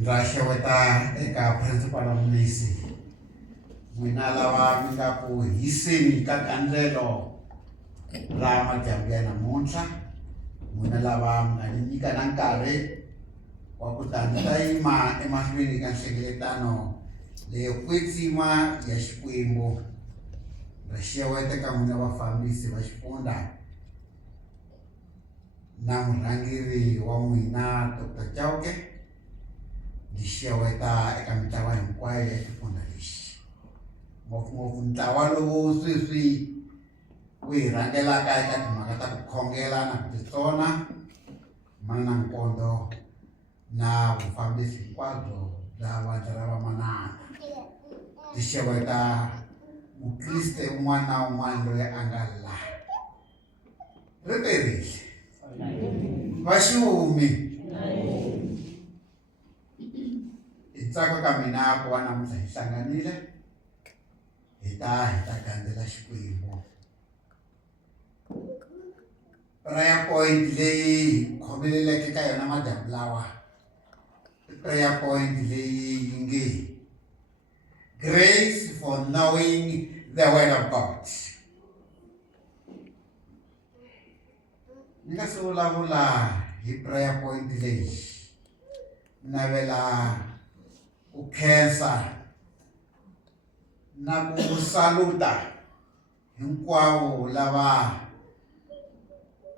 ndza xeweta eka principal Mnisi. N'wina lava mi nga ku hiseni ka gandlelo ra madyambu ya namuntlha, n'wina lava mi nga ni nyika na nkarhi wa ku ta ndzi ta yima emahlweni ka nhlengeletano leyo kwetsima ya Xikwembu. Ndza xeweta ka n'wina vafambisi va xifundza na murhangeri wa n'wina Dr. Chauke. Ndzi xeweta eka mitlawa hinkwayo ya xifundza lexi, ngopfungopfu ntlawa lowu sweswi wu hi rhangelaka eka timhaka ta ku khongela na ku titsona, mana na nkondo na vufambisi hinkwabyo bya vandla ra vamanana. Ndzi xeweta mukriste un'wana na un'wana loyi a nga laha. Riperile vaxihumi, hi tsaka ka mina ku va namuntlha hi hlanganile hi ta gandzela Xikwembu. Prayer point leyi hi khomeleleke ka yona madyambu lawa i prayer point leyi yi nge grace for knowing the word of God. Ni nga se vulavula hi prayer point leyi, ni navela ku khensa na ku saluta hinkwavo lava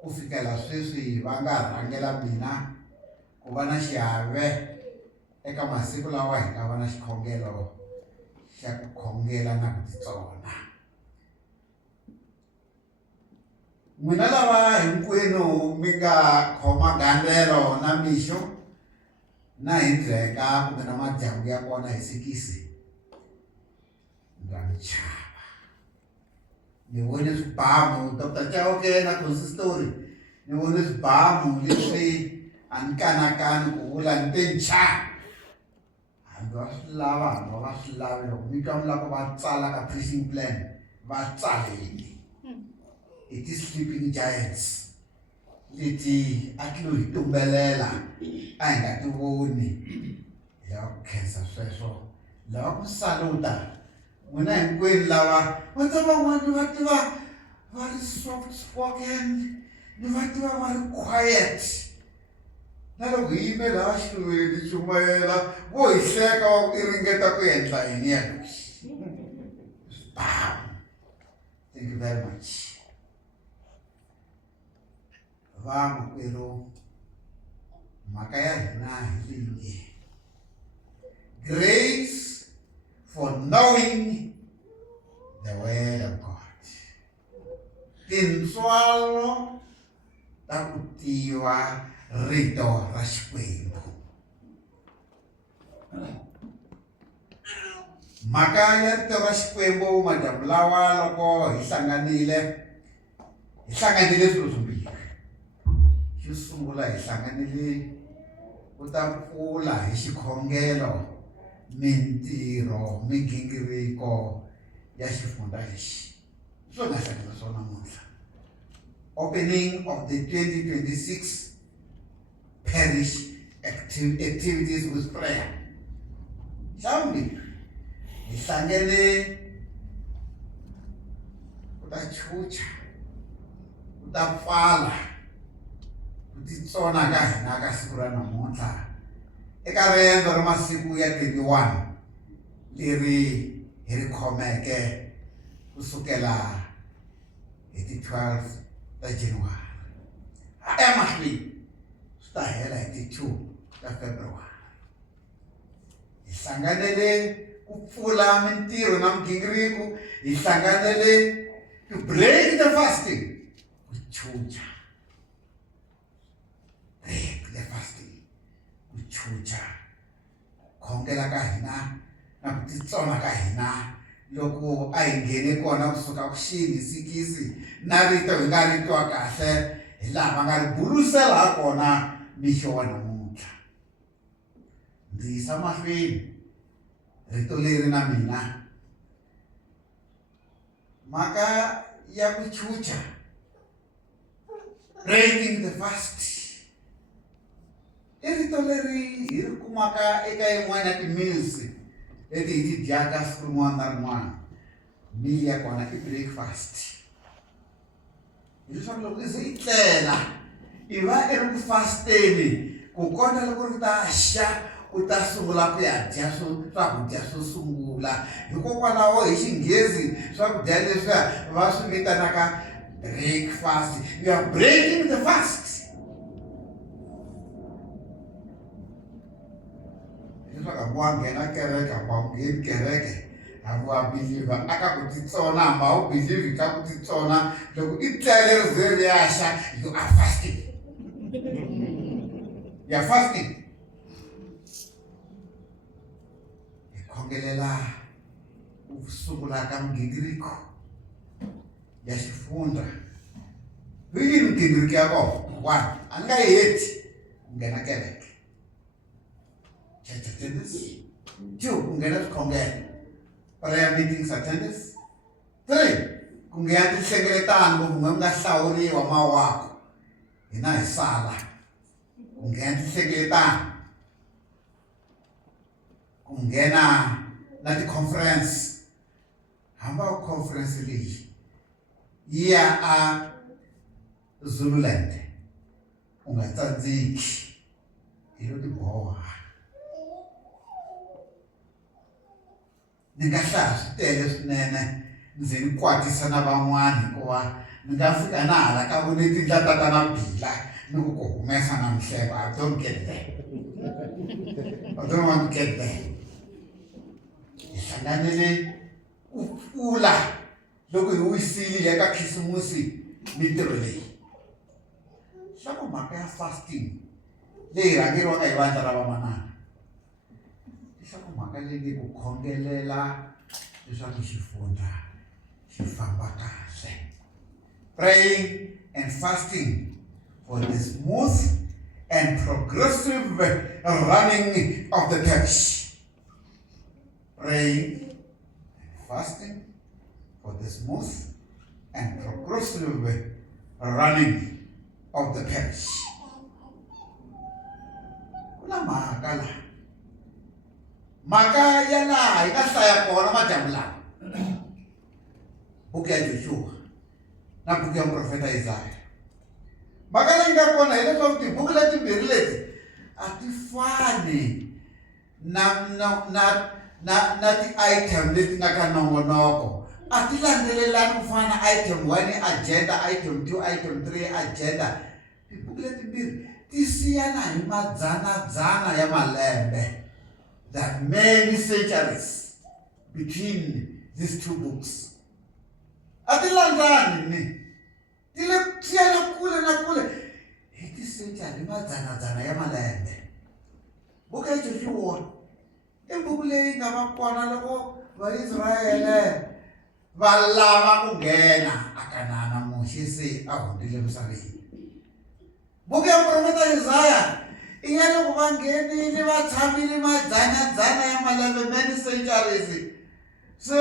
ku fikela sweswi va nga rhangela mina ku va na xiave eka masiku lawa hi nga va na xikhongelo xa ku khongela na ku titsona. N'wina lava hinkwenu mi nga khoma gandlelo na mixo na hi ndzheka kumbe na madyambu ya kona hi sikisi, ndza mi chava. Ni vone swibamu Dr. Chauke na consistori, ni vone swibamu leswi a ni kanakani ku vula ni te ncha. Hambi va swi lava hambi va swi lavi, loko mi twa mi lava va tsala ka preaching plan va tsaleni. I ti-sleeping giants leti a ti lo hi tumbelela a hi nga ti voni. Hi lava ku khensa sweswo, hi lava ku saluta n'wina hinkwenu lava va ta van'wani va tiva va ri soft spoken, ni va tiva va ri quiet. Na loko hi yime laha xitulweni ni chumayela vo hi hleka i ringeta ku endla yini ya loxi. Thank you very much. Vamakwerhu, mhaka ya hina hi leyi, grace for knowing the word of God. Tintswalo ta ku tiva rito ra Xikwembu. Mhaka ya rito ra Xikwembu madyambu lawa loko hi hlanganile swilo swimbirhi. Xo sungula hi hlanganile ku ta pfula hi xikhongelo mintirho migingiriko ya xifundza lexi. Swo nga hlangana swona namuntlha. Opening of the 2026 parish activities with prayer. Xa vumbirhi hi hlangane ku ta chucha, ku ta pfala ku titsona ka hina ka siku ra namuntlha eka riendzo ra masiku ya 21 leri hi ri khomeke kusukela hi ti 12 ta January emahlweni swi ta hela hi ti 2 ta February. Hi hlanganele ku pfula mintirho na migingiriko, hi hlanganele to break the fasting, ku chucha, break the fasting, ku chucha, khongela ka hina na ku titsona ka hina loko a hi nghene kona kusuka ku xini sikisi na rito hi nga ri twa kahle hi laha va nga ri bulusela ha kona mixo wa namuntlha. Ndzi yisa mahlweni rito leri na mina. Mhaka ya ku chucha, breaking the fast, i rito vito leri hi ri kumaka eka yin'wana ya ti-meals leti hi ti dyaka siku rin'wana na rin'wana. Meal ya kona i breakfast. Hileswaku loko i ze i tlela i va i ri ku fasteni ku kota loko ri ta xa u ta sungula ku ya dya swakudya swo sungula. Hikokwalaho hi Xinghezi swakudya leswiya va swi vitanaka breakfast. You are breaking the fast. Hileswaku hambi wa nghena kereke hambi wa ngheni kereke hambi wa believer aka ku titsona hambi a wu believe ka ku titsona loko i tlele ri ze ri ya xa you are fasting. You are fasting. Khongelela ku sungula ka migingiriko ya xifundza. Hi yini migingiriko ya kona? One, a nga heti ku nghena kereke, church attendance. Two, ku nghena swikhongelo, prayer meetings attendance. Three, ku nghena tinhlengeletano kumbe mi nga hlawuriwa mawako hina hi sala ku nghena tinhlengeletano, ku nghena na ti-conference. Hamba conference leyi yi ya a Zululand u nga tsandzeki hi lo tiboha. Ni nga hlaya swi tele swinene ndzi ni kwatisa na van'wana hikuva ni nga fika na hala ka vone tindla tatana Bila ni ku humesa na mhleko. I don't get there. I don't want to get there. Hi hlanganile ku pfula loko hi wisile eka khisimusi mintirho leyi. Swa mhaka ya fasting leyi rhangeriwaka hi vandla ra vamanana. Swa mhaka leyi ku khongelela leswaku xifundza xi famba kahle. Praying and fasting for the smooth and progressive running of the church. Praying and fasting for the smooth and progressive running of the church. Kuna mhaka la. Mhaka ya laha hi nga hlaya kona madyambu lawa. Buku ya Joshua na buku ya muprofeta Isaya. Mhaka leyi nga kona hileswaku tibuku letimbirhi leti a ti fani na ti-item leti nga ka nongonoko. A ti landzelelani ku fana na item 1 agenda, item 2, item 3 agenda. Tibuku letimbirhi ti siyana hi madzanadzana ya malembe. There are many centuries between these two books. A ti landzani ni ti le siyana kule na kule hi ti-century madzanadzana ya malembe. Buku ya Joshua i buku leyi nga va kona loko Vaisrayele va lava ku nghena a Kanana Moxe se a hundzile misaveni. Buku ya muprofeta Isaya i ya loko va nghenile va tshamile madzanadzana ya malembe, many centuries, se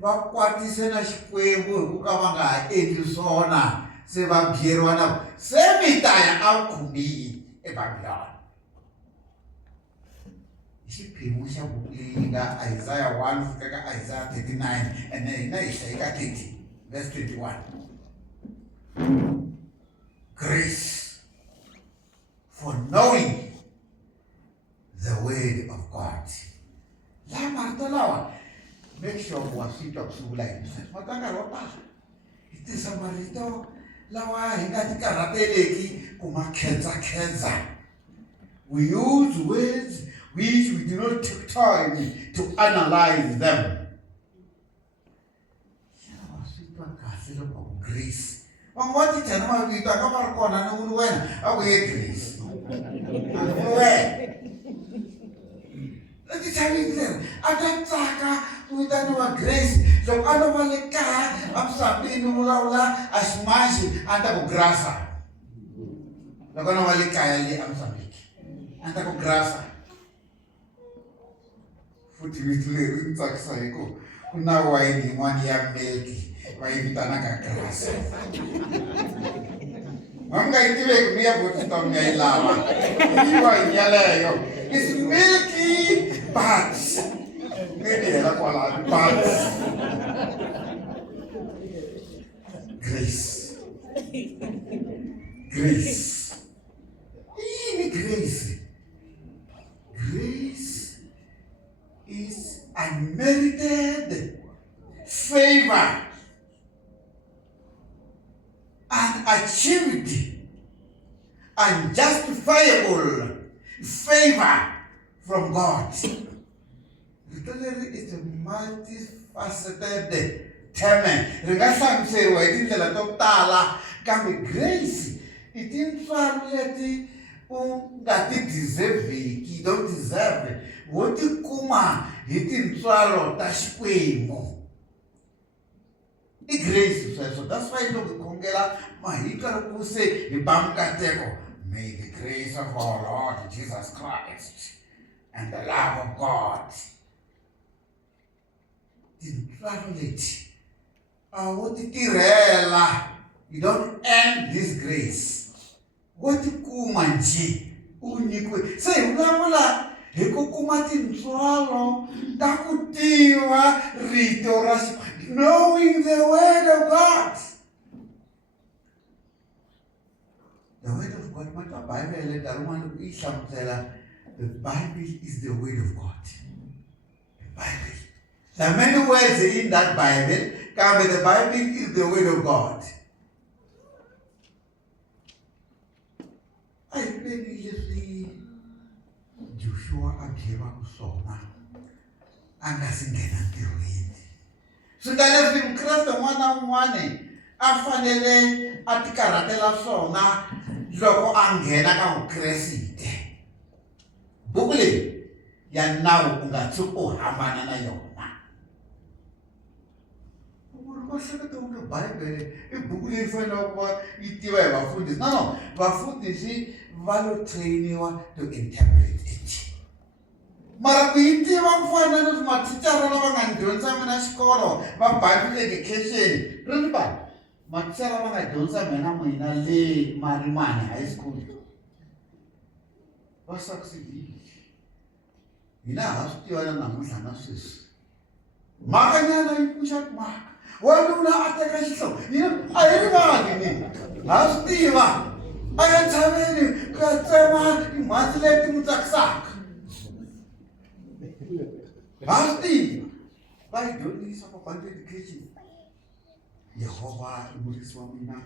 va kwatise na Xikwembu hi ku ka va nga ha endli swona. Se va byeriwa na se mi ta ya a vukhumbiwa eBabiloni. Xiphemu xa buku leyi nga Isaiah 1 fika ka Isaiah 39 and hina hi hlayeka eka 30 verse 21. Grace for knowing the word of God. La marito lawa make sure wa swi twa ku sungula hi misava. Makankarhi wo tala hi tisa marito lawa hi nga ti karhateleki ku ma khedza. We use words which we do not take time to analyze them. Grace. What did you know? We talk about Conan and when away grace. And where? Let me tell you this. I don't talk with no grace. So I don't want to car. I'm something Mulaula as much and the grassa. The Gonawali Kayali, I'm something. And the grassa. Futility Saxaco. Kuna waini 1 year milky. Waivitana grasa. Mamngayitiweki miyavuthisa miyayilava. Yiwa inyaleyo. It's milky but ngedela kwalani but grace. Grace. Yini grace? Grace is unmerited favor and achieved unjustifiable favor from God. Literally, it's a multifaceted term. Ringahlamuseriwa hi tindlela to tala, kambe grace i tintswalo leti u nga ti deserveki, you don't deserve, wo ti kuma hi tintswalo ta Xikwembu. I grace sweswo. That's why loko khongela mahika loko se hi ba mukateko, may the grace of our Lord Jesus Christ and the love of God. Tintswalo leti a wo ti tirhela, you don't earn this grace. Wo ti kuma nje u nyikiwe. Se hi vulavula hi ku kuma tintswalo ta ku tiva rito ra knowing the word of God. The word of God, the Bible is the word of God. The Bible. There are many words in that Bible, but the Bible is the word of God. I believe Joshua ageva kusoma angasingena ntirhweni. Swi nga leswi Mukreste n'wana un'wana a fanele a ti karhatela swona loko a nghena ka Vukreste. Buku leyi ya nawu u nga tshuki u hambana na yona. Loko hleketa ku Bible i buku leyi fanele ku va yi tiva hi vafundhisi. No, vafundhisi va lo trainiwa to interpret it. Mara ku yi tiva ku fana na mathicara lava nga ni dyondza mina xikolo va Bible education. Principal, mathicara lava nga dyondza mina n'wina le Marimani high school va succeedile. Hina ha swi tiva na namuntlha na sweswi. Makanyana yi pfuxa mhaka. Wanuna a teka xihlovo. A hi rivali ni. Ha swi tiva. A ya tshaveni ku ya tsema timhandzi leti n'wi tsakisaka. Ha swi tiva. Va yi dyondzisa va Bible education. Yehova i murisi wa mina.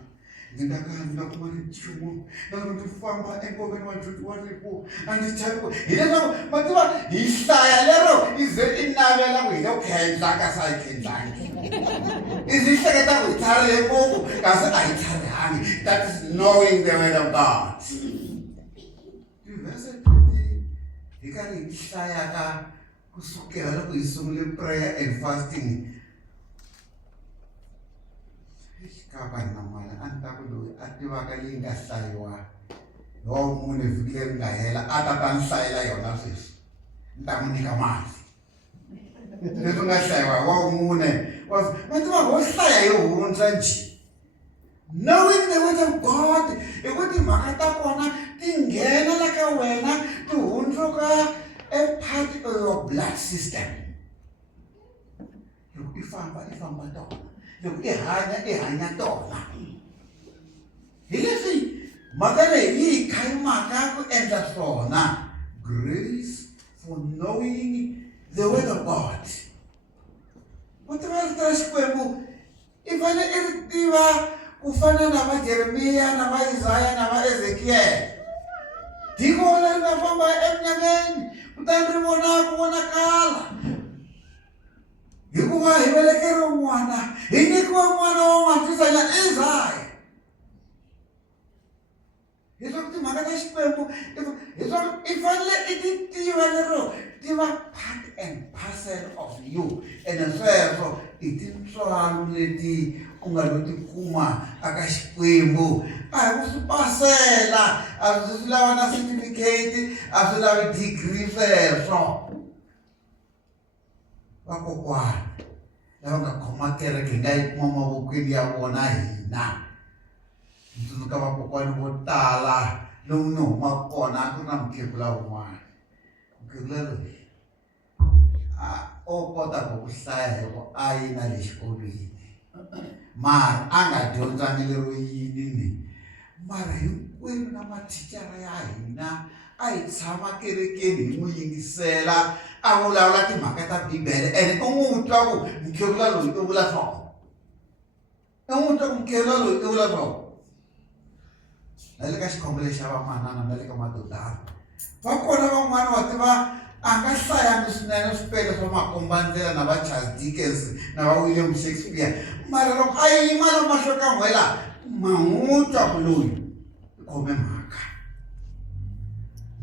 Ndzi nga ka ndzi nga kuma nchumu. Loko ndzi famba enkoveni wa Juda wa rifu a ndzi chaviwa. Hileswaku ma tiva hi hlaya lero i ze i navela ku hi lo khendla kasi a hi khendlangi. I zi hleketa ku hi tlharihile ngopfu kasi a hi tlharihangi. That is knowing the word of God. Tivhese leti hi karhi hi hlayaka kusukela loko hi sungule prayer and fasting. Kapa na mala a ni ta ku loyi a tivaka leyi nga hlayiwa hi wa mune vhiki leri nga hela a ta ta ni hlayela yona sweswi ni ta n'wi nyika mali leswi nga hlayiwa hi wa mune ma tiva ho hlaya hi hundza njhe. Knowing the word of God hi ku timhaka ta kona ti nghena la ka wena ti hundzuka a part of your blood system. Loko i famba tona. Loko i hanya tona. Hi leswi mhaka leyi yi hi khayimaka ku endla swona. Grace for knowing the word of God. Ku tiva rito ra Xikwembu i fanele i ri tiva ku fana na va Jeremiya na va Isaya na va Ezekiel. Tiko leri nga famba eminyameni kutani ri vonakala. Hikuva hi velekeriwe n'wana, hi nyikiwa n'wana wa n'wansizana Isaya. Hi leswaku timhaka ta Xikwembu hi leswaku i fanele i ti tiva lero tiva part and parcel of you. Ene sweswo i tintswalo leti u nga lo ti kuma aka Xikwembu. A hi ku swi pasela, a swi lava na certificate, a swi lavi degree sweswo. Vakokwana lava nga khoma kereke hi nga yi kuma mavokweni ya vona hina. Tsundzuka vakokwani vo tala lomu ni humaka kona a ku ri na mukhegula wun'wana. Mukhegula loyi o kota ku hlaya hi ku a yi na le xikolweni mara a nga dyondzangi lero yini mara hinkwenu na mathicara ya hina a hi tshama kerekeni hi n'wi yingisela a vulavula timhaka ta bibele ene u n'wi twa ku mukhegula loyi u vula swona. U n'wi twa ku mukhegula loyi u vula swona. Na le ka xikhongelo xa vamanana na le ka madodana va kona van'wana va tiva a nga hlayangi swinene swipele swa makombandzela na va Charles Dickens na va William Shakespeare mara loko a yima na mahlo ka n'wela mahutwa ku loyi i khome mhaka.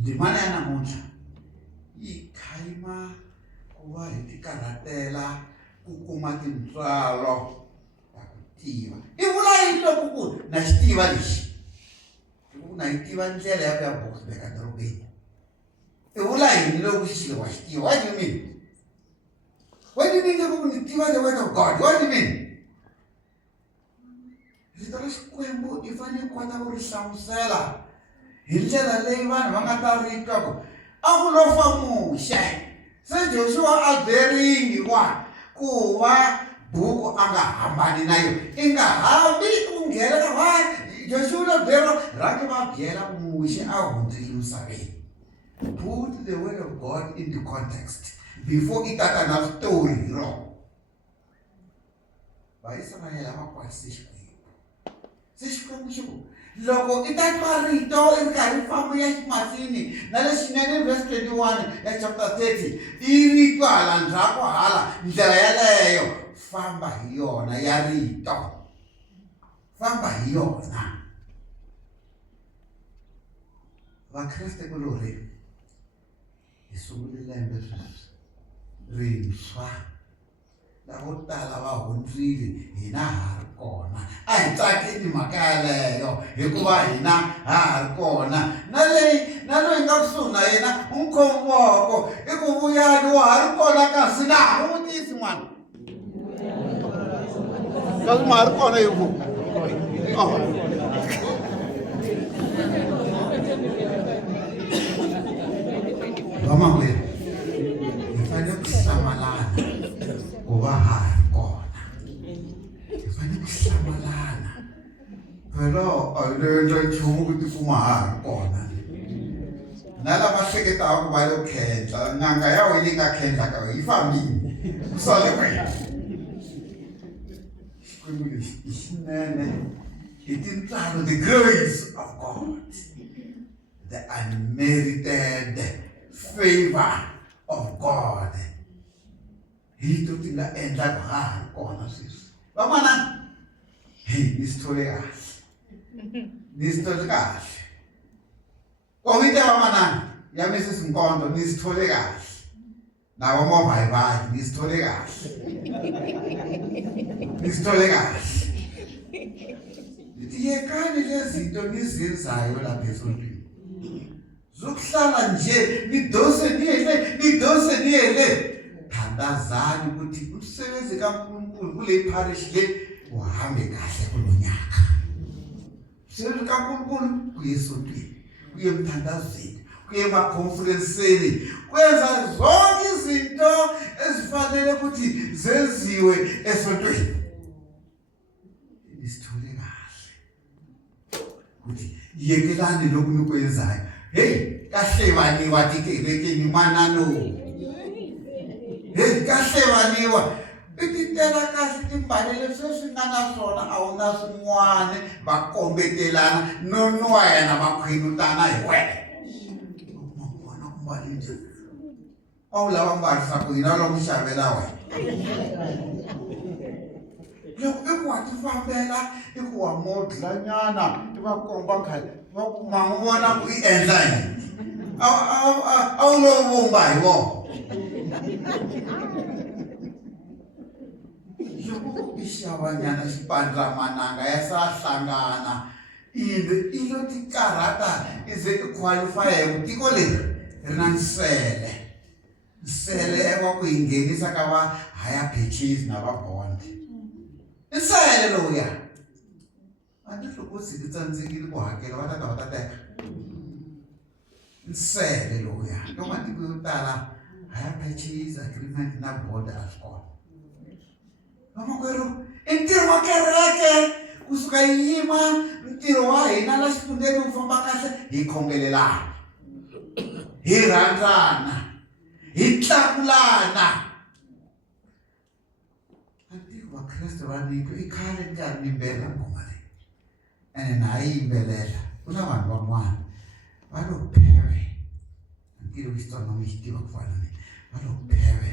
Ndzimana ya namuntlha yi khayima ku va hi ti karhatela ku kuma tintswalo ta ku tiva. I vula yini loko ku na xi tiva lexi? Na yi tiva ndlela ya ku ya Boksburg edorobeni. I vula yini loko xilo wa xi tiva? What do you mean? What do you mean loko ni tiva the word of God? What do you mean? Rito ra Xikwembu i fanele kota ku ri hlamusela hi ndlela leyi vanhu va nga ta ri twa ku a ku lo fa muxe. Se Joshua a byeriwa ku va buku a nga hambani na yona. I nga hambi u nghena ka vanhu. Joshua byeriwa rhangi va byela ku muxe a hundzile misaveni. Put the word of God into context before it got enough story wrong. Vaisrael va kwasise Xikwembu. Se Xikwembu xi ku loko i ta twa rito i ri karhi famba ya ximatsini na le xinene verse 21 ya chapter 30 i rito hala ndzhaku hala ndlela yaleyo famba hi yona ya rito. Famba hi yona. Vakreste kulori hi sungule lembe rintshwa lavo tala va hundzile hina ha ri kona. A hi tsakeli mhaka yaleyo hikuva hina ha ri kona na loyi nga kusuhi na yena u nkhomoko i ku vuyani wa ha ri kona kasi na u vutisi n'wana kasi ma ha ri kona hi ku vamangwini hi fanele ku hlamalana ku va ha ri kona. Hi fanele ku hlamalana phela a hi lo endla nchumu ku tikuma ha ri kona. Na lava hleketaka ku va lo khendla n'anga ya wena yi nga khendla ka wena yi fambile ku sale wena. Xikwembu lexi i xinene hi tintswalo the grace of God, the unmerited favor of God. Hi to ti nga endla ku ha ha ri kona sweswi. Vamanana ni swi thole kahle. Ni swi thole kahle. Komite vamanana ya Mrs Nkondo ni swi thole kahle. Na vamavhayivhayi ni swi thole kahle. Ni swi thole kahle. Yekani lezinto nizenzayo lapha esontweni. Zokuhlala nje nidose niyele thandazani ukuthi umsebenzi kaNkulunkulu kule parish le uhambe kahle kulonyaka. Umsebenzi kaNkulunkulu kuye esontweni, kuye emthandazweni, kuye emakhonferensini, kwenza zonke izinto ezifanele ukuthi zenziwe esontweni. Isithole kahle ukuthi yekelani lokhu nikwenzayo. Hey, kahlebaniwa tikerekeni manano. Hey, kahlebaniwa. Ititela kahle timbalele sweswi nga na swona a wu na swin'wana va kombetelana no nwena va khwinutana hi wena. Vona ku mbali njhani? A wu lava mbarisa ku hina lomu xavela wena. Loko I ku wa ti fambela I ku wa modlanyana I va komba khale va ku ma n'wi vona ku I endla yini. A wu lo vumba hi wona. Loko I xavanyana xipandzamananga ya sa hlangana I lo ti karhata I ze I qualify hi ku tiko leri ri na nsele. Nsele wa ku hi nghenisa ka va higher purchase na va bond. Nsele lowuya hambi loko tshiki tsandzekile ku hakela va ta teka nsele lowuya loko matiko yo tala haya purchase agreement na board a swi kona vamakwerhu i ntirho wa kereke kusuka yi yima ntirho wa hina la xifundeni wu famba kahle hi khongelelana hi rhandzana hi tlakulana antirho wa Kreste va nyiko i khale ni karhi ni yimbelela ngoma leyi ene na yi yimbelela ku na vanhu van'wana va lo pheve antirho wa Xitsonga mi xi tiva ku fana ni va lo pheve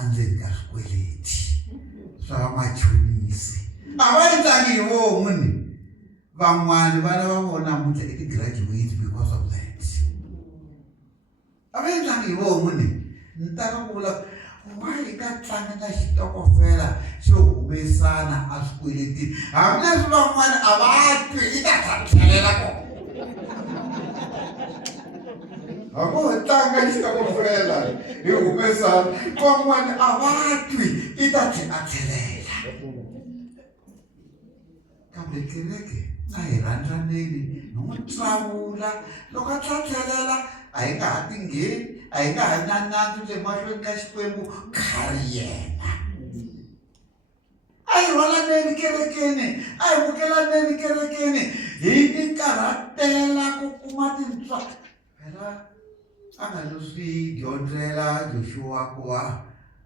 endzeni ka swikweleti swa machonisi a va endlangi hi vomu ni van'wani vana va vona namuntlha i ti-graduate because of that a va endlangi hi vomu ni tala ku vula wa hi nga tlanga na xitokofela xo humesana a swikweletini hambileswi van'wani a va twi i ta tlhelela kona a vo tlanga xitokofela hi humesana van'wani a va twi i ta tlhelela kambe kereke a hi rhandzaneni no n'wi tlavula loko a tlhelela a hi nga ha tingheni a hi nga ha na nandzu le mahlweni ka Xikwembu khari yena a hi rhwalaneni kerekeni a hi vukelaneni kerekeni hi ti karhatela ku kuma tintswa phela a nga lo swi dyondzela Joshua ku va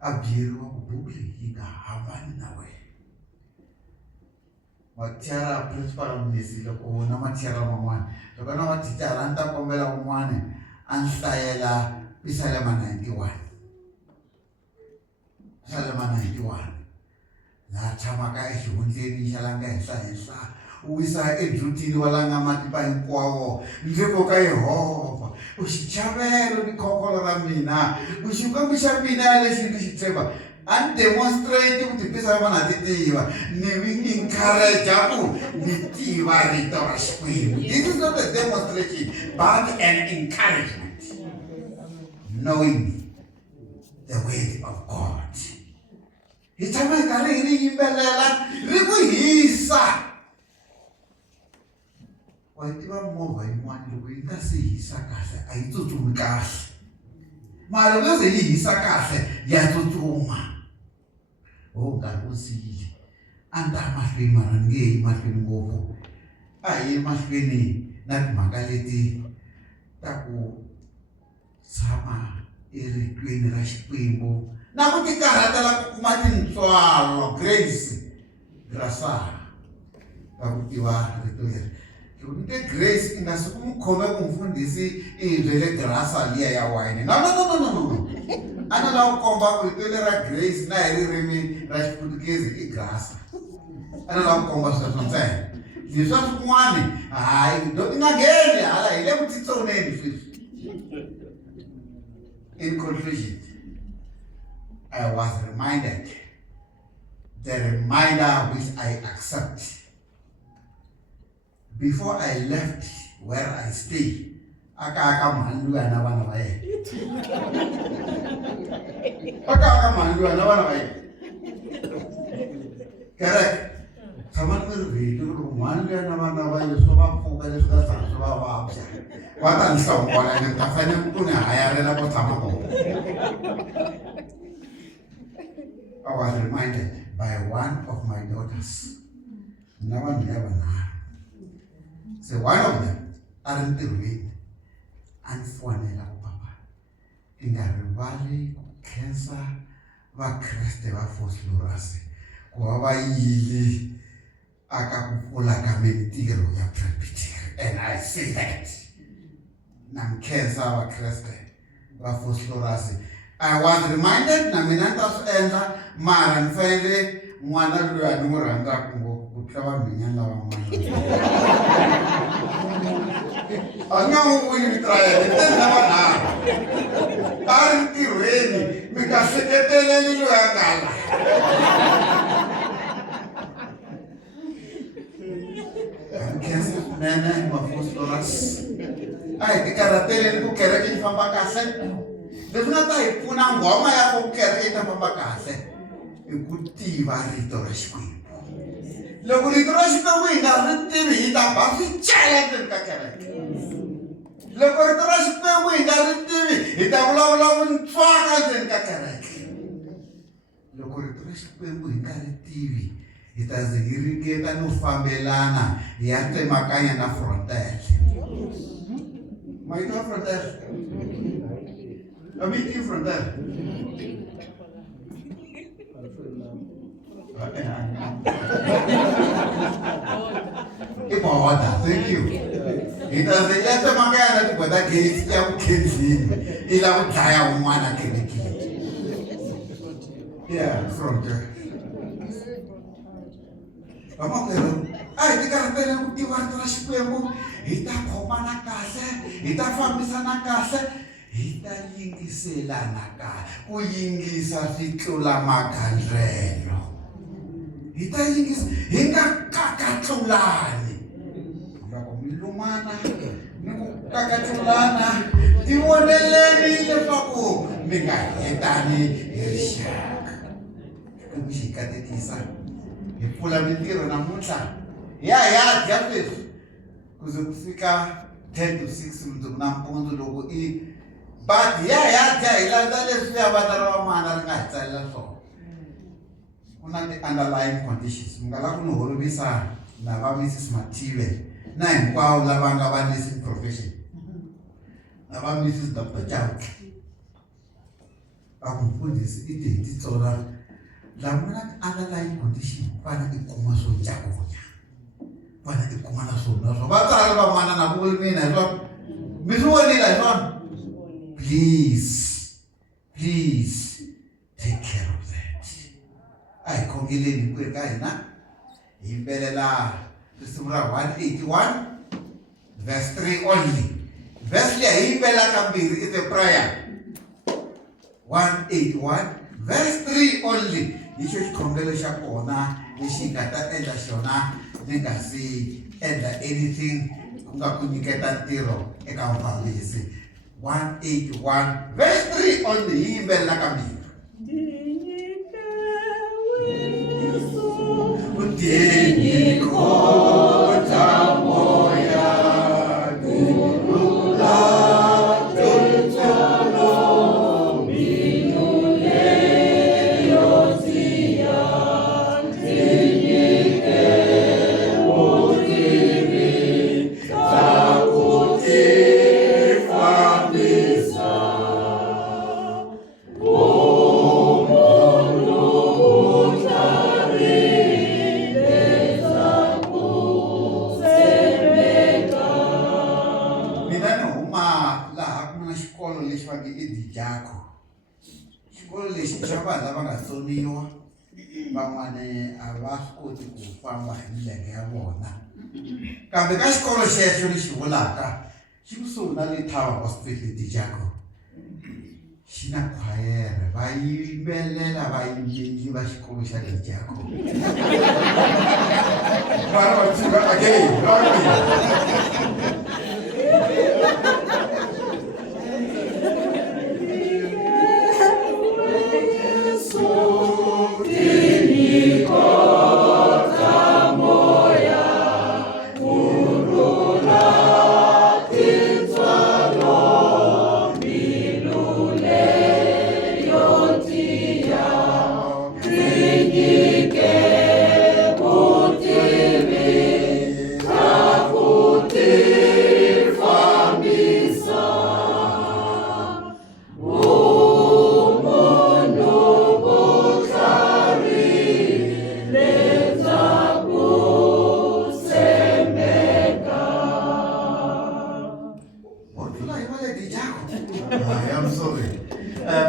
a byeriwa ku buku leyi yi nga hambani na wena mathiara principal munisi loko na mathiara man'wana loko na mathicara a ni ta kombela un'wana a ni hlayela Psalm 91 Psalm 91 laha tshamaka exihundleni xa langa henhla u wisa ejutini wa langa matipa hinkwawo ndzi koka Yehovha u xichavelo ni khokolo ra mina u xikwembu xa mina lexi ndzi xi tshemba a ni demonstrate ku tipisa vona ti tiva ni mi encourage ku ni tiva rito ra Xikwembu. This is not a demonstration but an encouragement, knowing the word of God. Hi tshama hi karhi hi ri yimbelela ri ku hisa wa tiva movha yin'wana loko yi nga se hisa kahle a yi tsutsumi kahle mara loko se yi hisa kahle ya tsutsuma nkarhi wo siyile a ni ta mahlweni mara ni nge yi mahlweni ngopfu a hi mahlweni na timhaka leti ta ku tshama eritweni ra Xikwembu na ku ti karhatela ku kuma tintswalo grace grasa va ku tiva rito leri the grace in the school come kumfundisi ivele grasa liya ya wine no ana la komba ku itela grace na ririmi ra Xiputukezi I grasa ana la komba sweswo ntsena leswa swin'wana hayi do ingangeni hala hi le ku titsoneni sweswi. In conclusion, I was reminded the reminder which I accept before I left where I stay. Aka manduya na bana ba yena. Aka manduya na bana ba yena. Correct. Thamani mi ri ku manduya na bana ba yena so va pfuka leswi ka tsana so va vabya. Va ta nhlongola ni ta fanele ku ni hayalela ku tshama kona. I was reminded by one of my daughters. Never now. So one of them aren't doing and fuanela papa. In a rivali cancer va Kreste va foslurase. Kuava yili akakupula kamentiro ya presbytery. And I say that. Nam cancer va Kreste va foslurase. I was reminded na minanta enda mara mfele mwana lwa numuranda kungo kutlawa minyana wa mwana. Anga uli traya tena bana. Arti reni mikaseketele lilo ngala. Kesa nana mafosloras. Ai tikaratele ku kereke famba kasen. Definata ipuna ngoma ya ku kereke famba kasen. Ikutiva rito ra Xikwembu. loko rito ra Xikwembu hi nga ri tivi hi ta ba swi cela endzeni ka kereke. Loko rito ra Xikwembu hi nga ri tivi hi ta vulavula vuntswaka endzeni ka kereke. Loko rito ra Xikwembu hi nga ri tivi hi ta ze hi ringeta no fambelana hi ya tsemakanya na frontele. Ma yi tiva frontele? A mi tivi frontele? I border, thank you. Hi ta ze hi ya tsemakanya na ti-border gates ya vukhedzini i lava ku dlaya un'wana kerekeni. Yeah, frontele. Vamakwerhu a hi ti karhatela ku tiva rito ra Xikwembu, hi ta khomana kahle, hi ta fambisana kahle, hi ta yingiselana kahle. Ku yingisa swi tlula magandlelo. Hi ta yingisa hi nga kakatlulani. Loko mi lumana ni ku kakatlulana ti voneleni leswaku mi nga hetani hi rixaka. Xikwembu xi katekisa hi pfula mintirho namuntlha ya dya sweswi ku ze ku fika 10 to 6 mundzuku nampundzu loko but ya dya hi landza leswiya vana ra vamana ri nga hi tsalela swona. Ku na ti-underlying conditions. Mi nga lava ku ni holovisa na va Mrs Mathive na hinkwavo lava nga va nursing profession na va Mrs Dr Chauke. A ku mfundhisi i ti hi titsona lamuna ti-underlying condition vana i kuma swo ncakunya, vana i kuma na swona swo vatswari van'wana na ku mina hi swona mi swi vonile hi swona. Please take care of that. A hi khongeleni hinkwerhu ka hina hi yimbelela risimu ra 181 verse 3 only. Verse leyi hi yimbelela kambirhi is a prayer. 181 verse 3 only. Hi xo xikhongelo xa kona lexi nga ta endla xona ni nga si endla anything ku nga ku nyiketa ntirho eka mufambisi. 181 verse 3 only hi yimbelela kambirhi. Van'wana a va swi koti ku famba hi milenge ya vona, kambe ka xikolo xexo lexi vulaka xi kusuhi na le Thaba Hospital Dijako xi na khwayere va yimbelela vayimbeleri va xikolo xa le Dijako. Vana va tshuka again.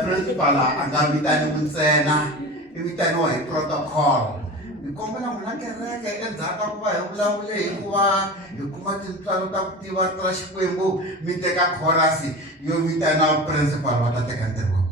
Principal anga vitani muntsena I vitaniwa hi protocol. Ni kombela n'wina kereke endzhaku ka ku va hi vulavule hikuva hi kuma tintswalo ta ku tiva ra Xikwembu mi teka chorus yo vitana principal va ta teka ntirho.